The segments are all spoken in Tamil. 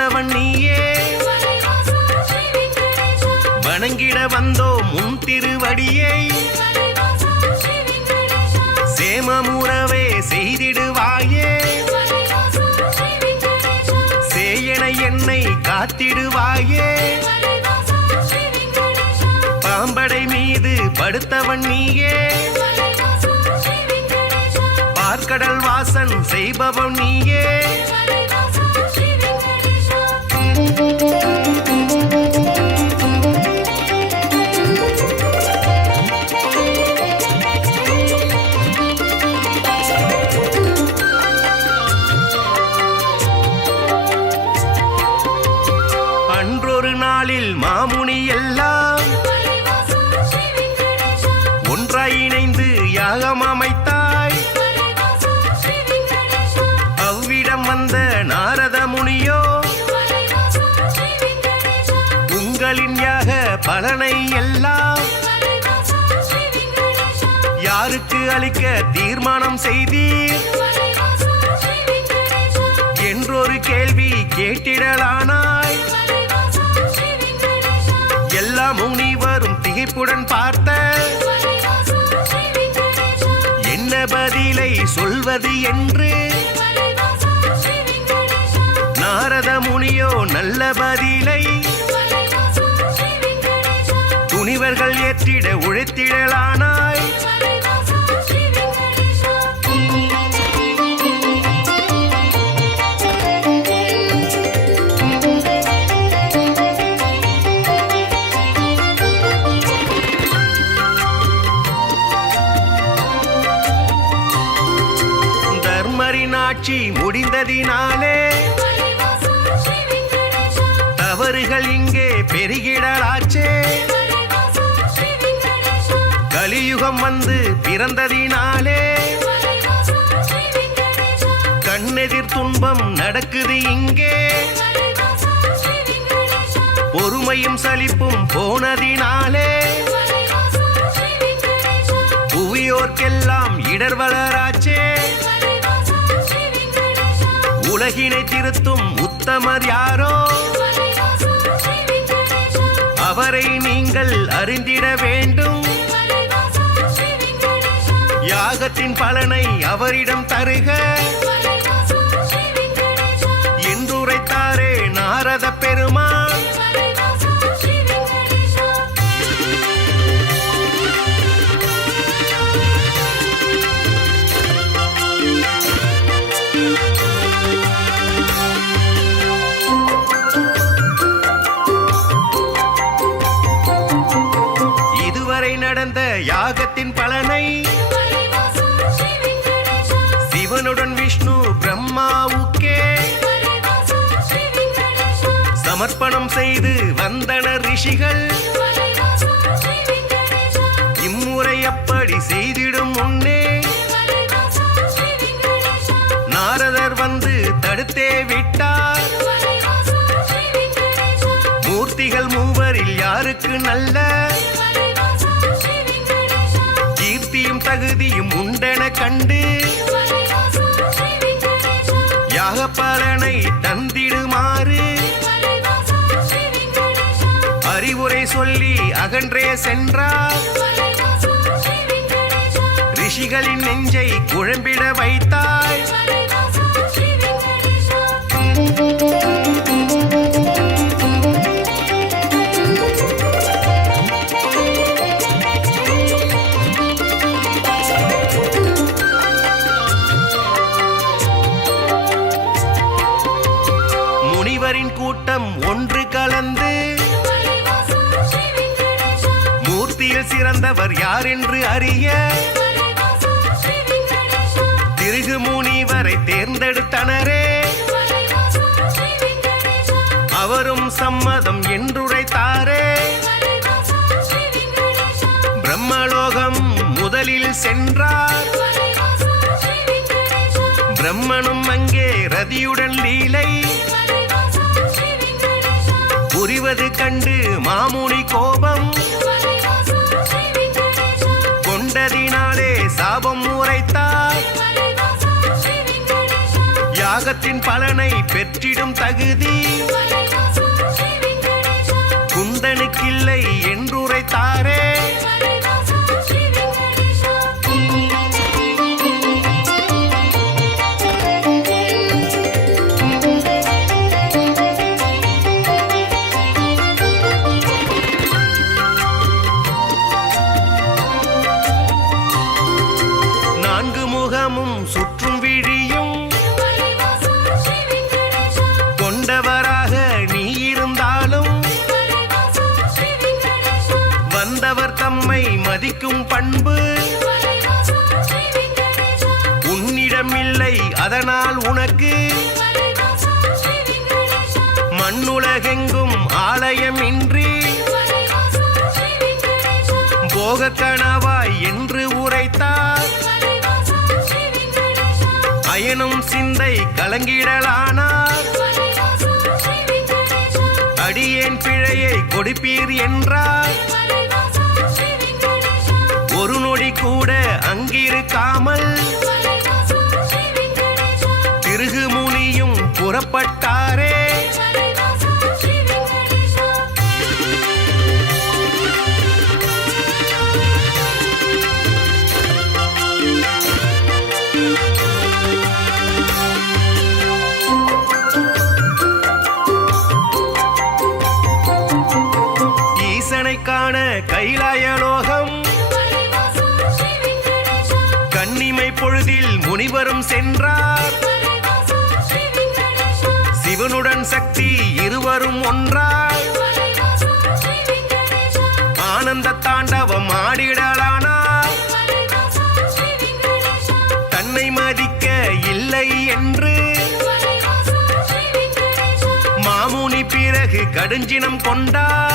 எடுத்தவன் நீயே வணங்கிட வந்தோ முன் திருவடியை சேமமுறவே செய்திடுவாயே சேயன என்னை காத்திடுவாயே பாம்படை மீது படுத்தவன் நீயே பார்க்கடல் வாசன் செய்பவன் நீயே அன்றொரு நாளில் மாமுனி எல்லாம் ஒன்றாய் இணைந்து யாகம் அமைத்தாய் அவ்விடம் வந்த நாரத முனியோ உங்களின் யாக பலனை எல்லாம் யாருக்கு அளிக்க தீர்மானம் செய்தீர் என்றொரு கேள்வி கேட்டிடலானாய் எல்லா முனிவரும் திகைப்புடன் பார்த்த என்ன பதிலை சொல்வது என்று நாரத முனியோ நல்ல பதிலை துணிவர்கள் ஏற்றிட உழைத்திடலானாய் ஆட்சி முடிந்ததினாலே தவறுகள் இங்கே பெருகிடலாச்சே கலியுகம் வந்து பிறந்ததினாலே கண்ணெதிர் துன்பம் நடக்குது இங்கே பொறுமையும் சலிப்பும் போனதினாலே புவியோர்க்கெல்லாம் இடர் வளராச்சே உலகினை திருத்தும் உத்தமர் யாரோ அவரை நீங்கள் அறிந்திட வேண்டும் யாகத்தின் பலனை அவரிடம் தருக என்றுரைத்தாரே நாரத பெருமான் நடந்த யாகத்தின் பலனை சிவனுடன் விஷ்ணு பிரம்மாவுக்கே சமர்ப்பணம் செய்து வந்தனர் ரிஷிகள் இம்முறை அப்படி செய்திடும் முன்னே நாரதர் வந்து தடுத்தே விட்டார் மூர்த்திகள் மூவரில் யாருக்கு நல்ல கீர்த்தியும் தகுதியும் உண்டென கண்டு யாக பலனை தந்திடுமாறு அறிவுரை சொல்லி அகன்றே சென்றார் ரிஷிகளின் நெஞ்சை குழம்பிட வைத்தாய் முனிவரின் கூட்டம் ஒன்று கலந்து மூர்த்தியில் சிறந்தவர் யார் என்று அறிய திருகு முனிவரை தேர்ந்தெடுத்தனரே அவரும் சம்மதம் என்றுரைத்தாரே பிரம்மலோகம் முதலில் சென்றார் பிரம்மனும் அங்கே ரதியுடன் லீலை புரிவது கண்டு மாமுனி கோபம் கொண்டதினாலே சாபம் உரைத்தார் யாக தவத்தின் பலனை பெற்றிடும் தகுதி குந்தனுக்கில்லை என்றுரைத்தாரே. நான்கு முகமும் சுற்றும் விழியும் கொண்டவராக நீ இருந்தாலும் வந்தவர் தம்மை மதிக்கும் பண்பு உன்னிடமில்லை. அதனால் உனக்கு மண்ணுலகெங்கும் ஆலயமின்றி போக கணவாய் என்று உரைத்தார். அயனும் சிந்தை கலங்கிடலானார். அடியேன் பிழையை கொடுப்பீர் என்றார். ஒரு நொடி கூட அங்கிருக்காமல் திருகு முனியும் புறப்பட்டாரே. காண கைலாயலோகம் கன்னிமை பொழுதில் முனிவரும் சென்றார். சிவனுடன் சக்தி இருவரும் ஒன்றாய் ஆனந்த தாண்டவம் ஆடிடலானார். தன்னை மதிக்க இல்லை என்று மாமுனி பிறகு கடுஞ்சினம் கொண்டார்.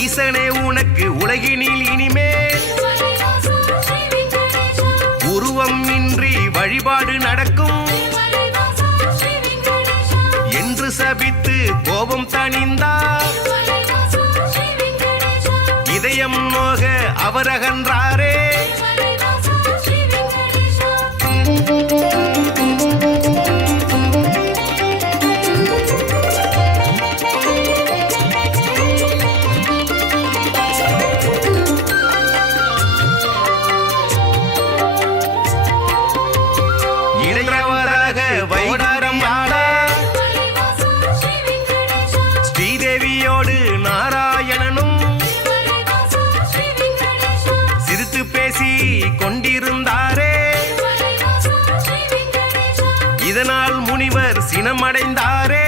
ஈசனே உனக்கு உலகினில் இனிமேல் உருவம் இன்றி வழிபாடு நடக்கும் என்று சபித்து கோபம் தணிந்தார். இதயம் நோக அவர் அகன்றாரே. வைடாரம் ஆட ஸ்ரீதேவியோடு நாராயணனும் சிரித்து பேசி கொண்டிருந்தாரே. இதனால் முனிவர் சினமடைந்தாரே.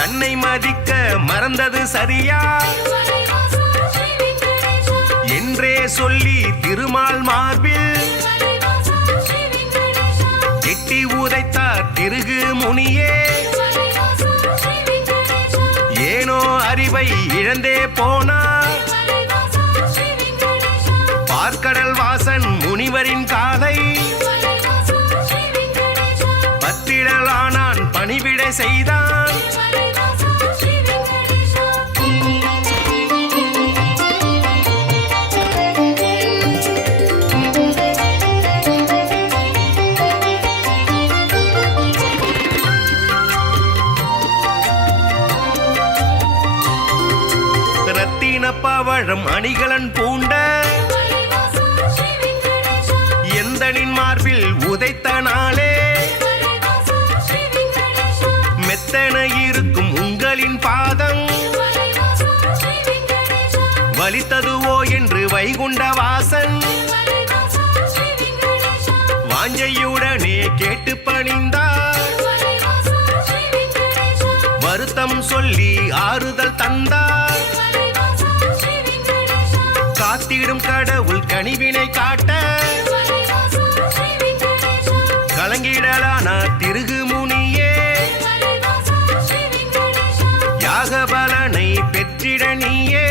தன்னை மதிக்க மறந்தது சரியா என்றே சொல்லி திருமால் மார்பில் எட்டி உதைத்தார் திருகு முனியே. ஏனோ அறிவை இழந்தே போனார். பார்க்கடல் வாசன் முனிவரின் காலை பத்திடலானான் பணிவிடை செய்தான். பவழம் அணிகலன் பூண்ட எந்தனின் மார்பில் உதைத்த நாளே மெத்தன இருக்கும் உங்களின் பாதம் வலித்ததுவோ என்று வைகுண்ட வாசன் வாஞ்சையுடனே கேட்டு பணிந்தார். வருத்தம் சொல்லி ஆறுதல் தந்தார். காத்திடும் கடவுள் கனிவினை காட்ட கலங்கிடலானா திருகு முனியே. யாக பலனை பெற்றிட நீயே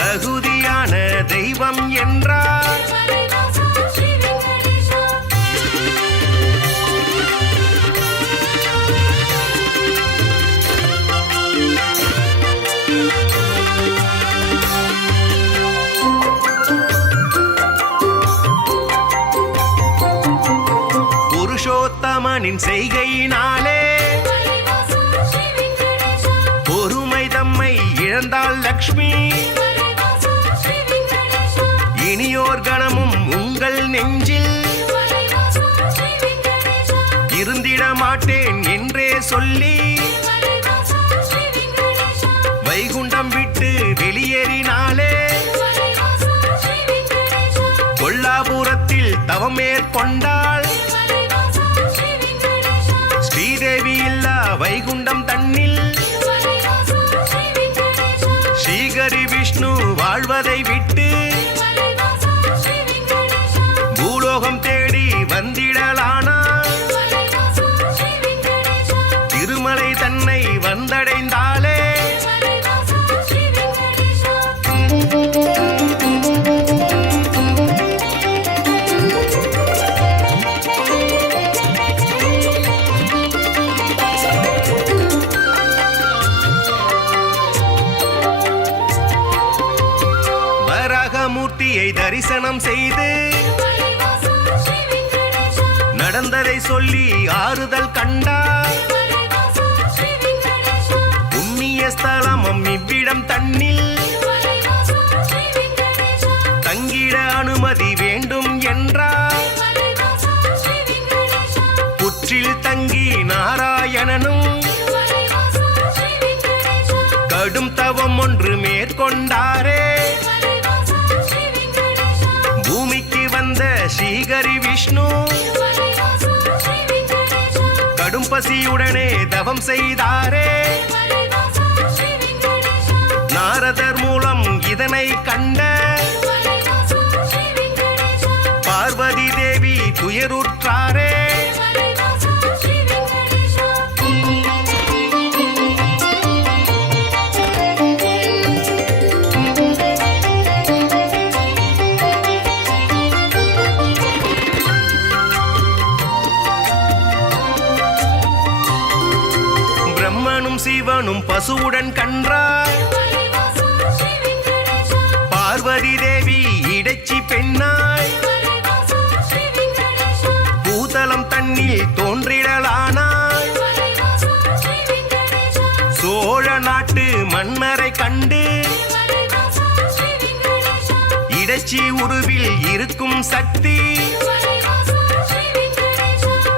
தகுதியான தெய்வம் என்றார். பரமசிவனின் செய்கையினாலே பொறுமை தம்மை இழந்தாள் லக்ஷ்மி. இனியோர் கணமும் உங்கள் நெஞ்சில் இருந்திட மாட்டேன் என்றே சொல்லி வைகுண்டம் விட்டு வெளியேறினாலே கொல்லாபுரத்தில் தவம் மேற்கொண்டாள். ஸ்ரீதேவி இல்லா வைகுண்டம் தன்னில் ஸ்ரீகரி விஷ்ணு வாழ்வதை விட்டு பூலோகம் தேடி வந்திடலானாள். திருமலை தன்னை வந்தடைந்தாலே வரகமூர்த்தியை தரிசனம் செய்து நடந்ததை சொல்லி ஆறுதல் கண்டார். புண்ணிய ஸ்தலமும் இவ்விடம் தன்னில் தங்கிட அனுமதி வேண்டும் என்றார். புற்றில் தங்கி நாராயணனும் கடும் தவம் ஒன்று மேற்கொண்டாரே. பூமிக்கு வந்த ஸ்ரீகரி விஷ்ணு கடும் பசியுடனே தவம் செய்தாரே. நாரதர் மூலம் இதனை கண்ட பார்வதி தேவி துயருற்றாரே. பிரம்மனும் சிவனும் பசுவுடன் கன்றார். பார்வதி தேவி இடைச்சி பெண்ணாய் பூதலம் தன்னில் தோன்றிடலானாய். சோழ நாட்டு மன்னரை கண்டு இடைச்சி உருவில் இருக்கும் சக்தி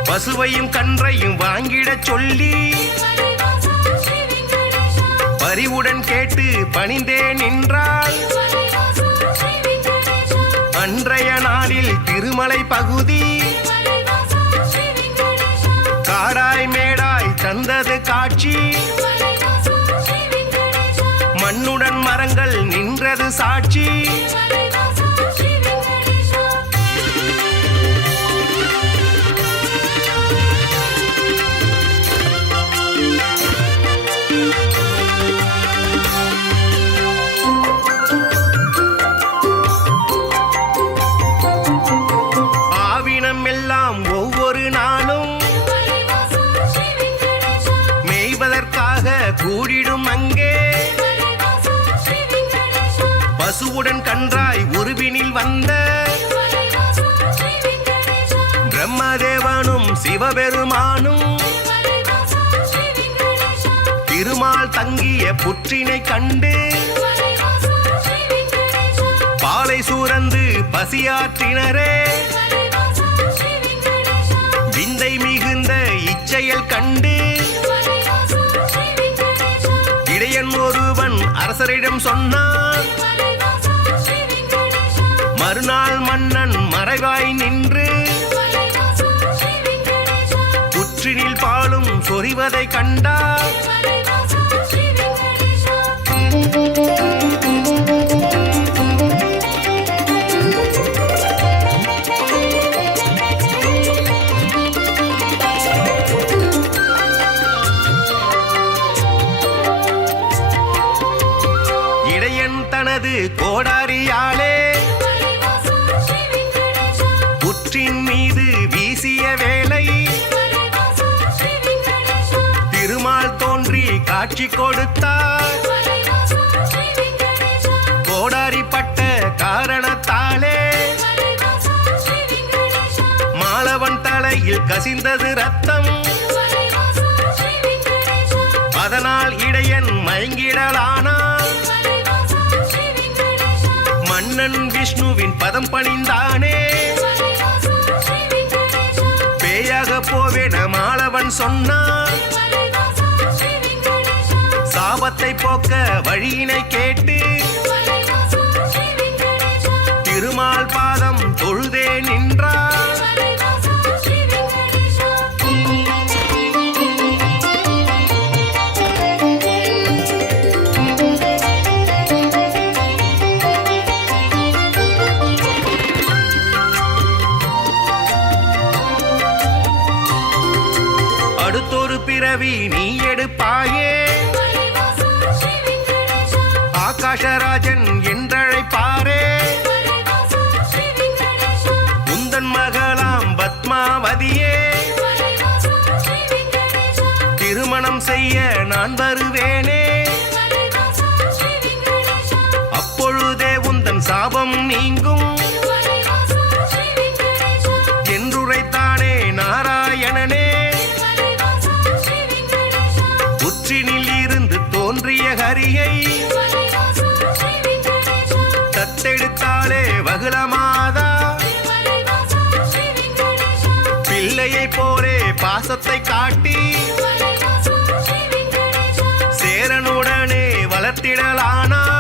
பசுவையும் கன்றையும் வாங்கிடச் சொல்லி பரிவுடன் கேட்டு பணிந்தே நின்றாள். அன்றைய நாளில் திருமலை பகுதி காடாய் மேடாய் தந்தது காட்சி. மண்ணுடன் மரங்கள் நின்றது சாட்சி. எல்லாம் ஒவ்வொரு நாளும் மேய்வதற்காக கூடிடும் அங்கே. பசுவுடன் கன்றாய் உருவினில் வந்த பிரம்மதேவனும் சிவபெருமானும் திருமால் தங்கிய புற்றினை கண்டு பாலை சூரந்து பசியாற்றினரே. விந்தை மிகுந்த இச்செயல் கண்டு இடையன் ஒருவன் அரசரிடம் சொன்னான். மறுநாள் மன்னன் மறைவாய் நின்று புற்றினில் பாலும் சொரிவதை கண்டார். தனது கோடாரியாலே புற்றின் மீது வீசிய வேளை திருமால் தோன்றி காட்சி கொடுத்தார். கோடாரிப்பட்ட காரணத்தாலே மாலவன் தலையில் கசிந்தது ரத்தம். அதனால் இடையன் மயங்கிடலானான். மன்னன் விஷ்ணுவின் பதம் பணிந்தானே. பேயாக போவேன மாளவன் சொன்னான். சாபத்தை போக்க வழியினை கேட்டு திருமால் பாதம் தொழுதே நின்றார். அடுத்தொரு பிறவி நீ எடுப்பாயே. ஆகாஷராஜன் என்றழைப்பாரே. உந்தன் மகளாம் பத்மாவதியே. திருமணம் செய்ய நான் வருவேனே. அப்பொழுதே உந்தன் சாபம் நீங்கும் என்றுரைத்தானே நாராயணனே. உச்சினில் இருந்து தோன்றிய ஹரியை தத்தெடுத்தாளே வகுளமாதா. பிள்ளையை போலே பாசத்தை காட்டி சேரனுடனே வளர்த்திடலானாள்.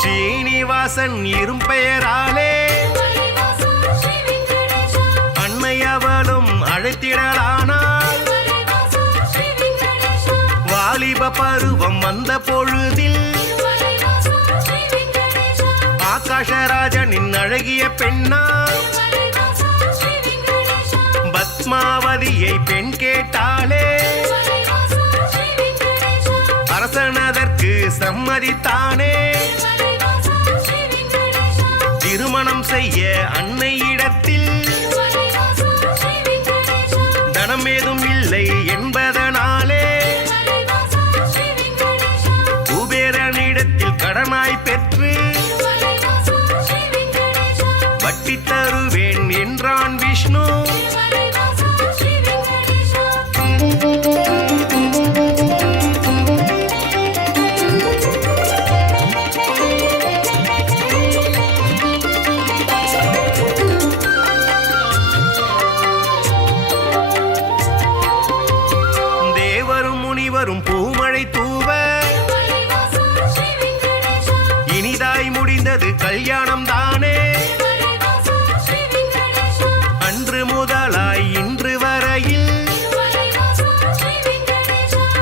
ஸ்ரீனிவாசன் இரும்பெயராலே அன்னை அவளும் அழைத்திடலானாள். வாலிப பருவம் வந்த பொழுதில் ஆகாஷராஜனின் அழகிய பெண்ணா பத்மாவதியை பெண் கேட்டாளே. அரசனதற்கு சம்மதித்தானே. திருமணம் செய்ய அன்னையிடத்தில் தனம் ஏதும் இல்லை என்பதனாலே குபேரனிடத்தில் கடனாய் பெற்று வட்டி தருவேன் என்றான் விஷ்ணு. வரும் பூமழை தூவ இனிதாய் முடிந்தது கல்யாணம் தானே. அன்று முதலாய் இன்று வரையில்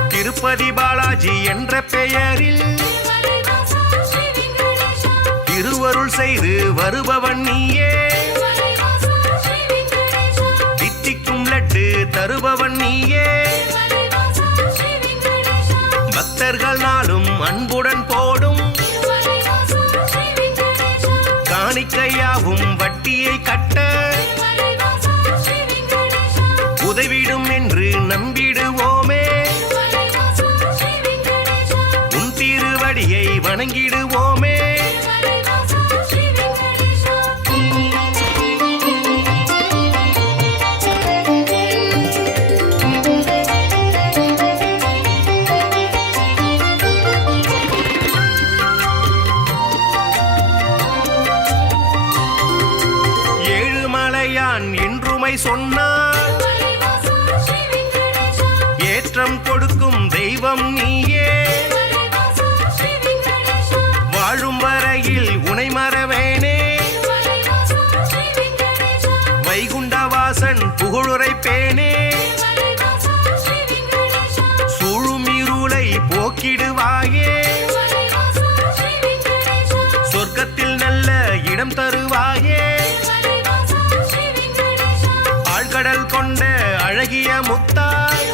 திருப்பதி பாலாஜி என்ற பெயரில் திருவருள் செய்து வருபவன் நீயே. தித்திக்கும் லட்டு தருபவன் நீயே. பக்தர்கள் நாளும் அன்புடன் போடும் காணிக்கையாவும் வட்டியை கட்ட உதவிடும் என்று நம்பிடுவோமே. உன் திருவடியை வணங்கிடுவோமே. என்றுமை சொன்னார். ஏற்றம் கொடுக்கும் தெய்வம் நீயே. வாழும் வரையில் உனை மறவேனே. வைகுண்டவாசன் புகழுரைப்பேனே. சூழும் இருளை போக்கிடுவாயே. சொர்க்கத்தில் நல்ல இடம் தருவாயே. ஆழ்கடல் கொண்ட அழகிய முத்தாய்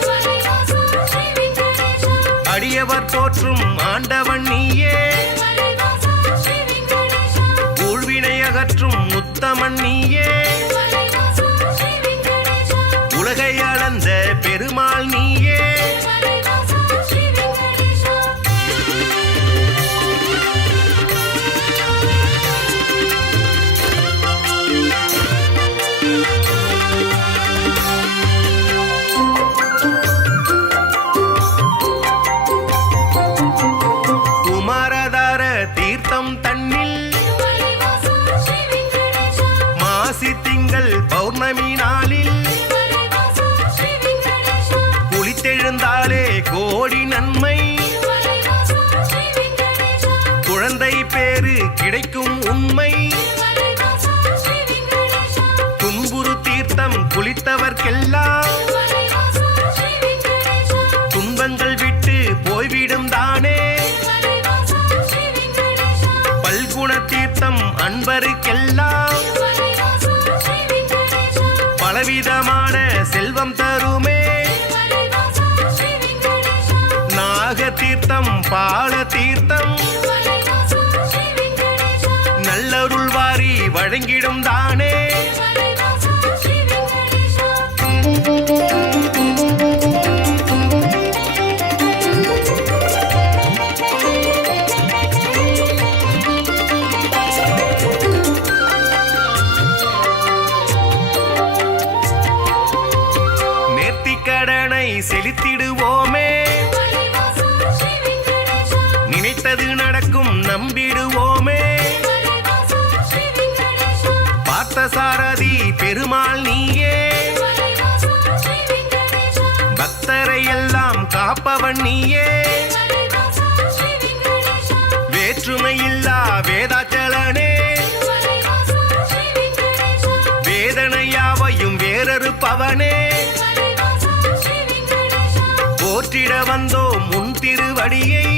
அடியவர் போற்றும் ஆண்டவன் நீயே. ஊழ்வினை அகற்றும் உத்தமன் நீயே. குளித்தெழுந்தாலே கோடி நன்மை, குழந்தை பேரு கிடைக்கும் உண்மை, துன்புறு தீர்த்தம் குளித்தவர்க்கெல்லாம் துன்பங்கள் விட்டு போய்விடும் தானே, பல்குண தீர்த்தம் அன்பருக்கெல்லாம் பலவிதமான செல்வம் தருமே, நாக தீர்த்தம் பால தீர்த்தம் நல்லருள் வாரி வழங்கிடும் தானே. கடனை செலுத்திடுவோமே, நினைத்தது நடக்கும் நம்பிடுவோமே, பார்த்த சாரதி பெருமாள் நீயே, பக்தரை எல்லாம் காப்பவன் நீயே, வேற்றுமையில்லா வேதாச்சலனே, வேதனையாவையும் வேறறுப்பவனே, போற்றிட வந்தோம் முன் திருவடியை,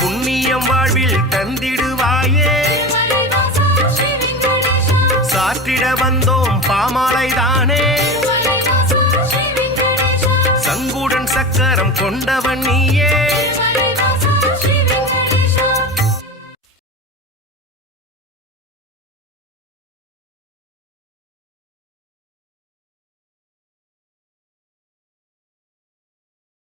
புண்ணியம் வாழ்வில் தந்திடுவாயே, சாற்றிட வந்தோம் பாமாலைதானே, சங்குடன் சக்கரம் கொண்டவன் நீயே,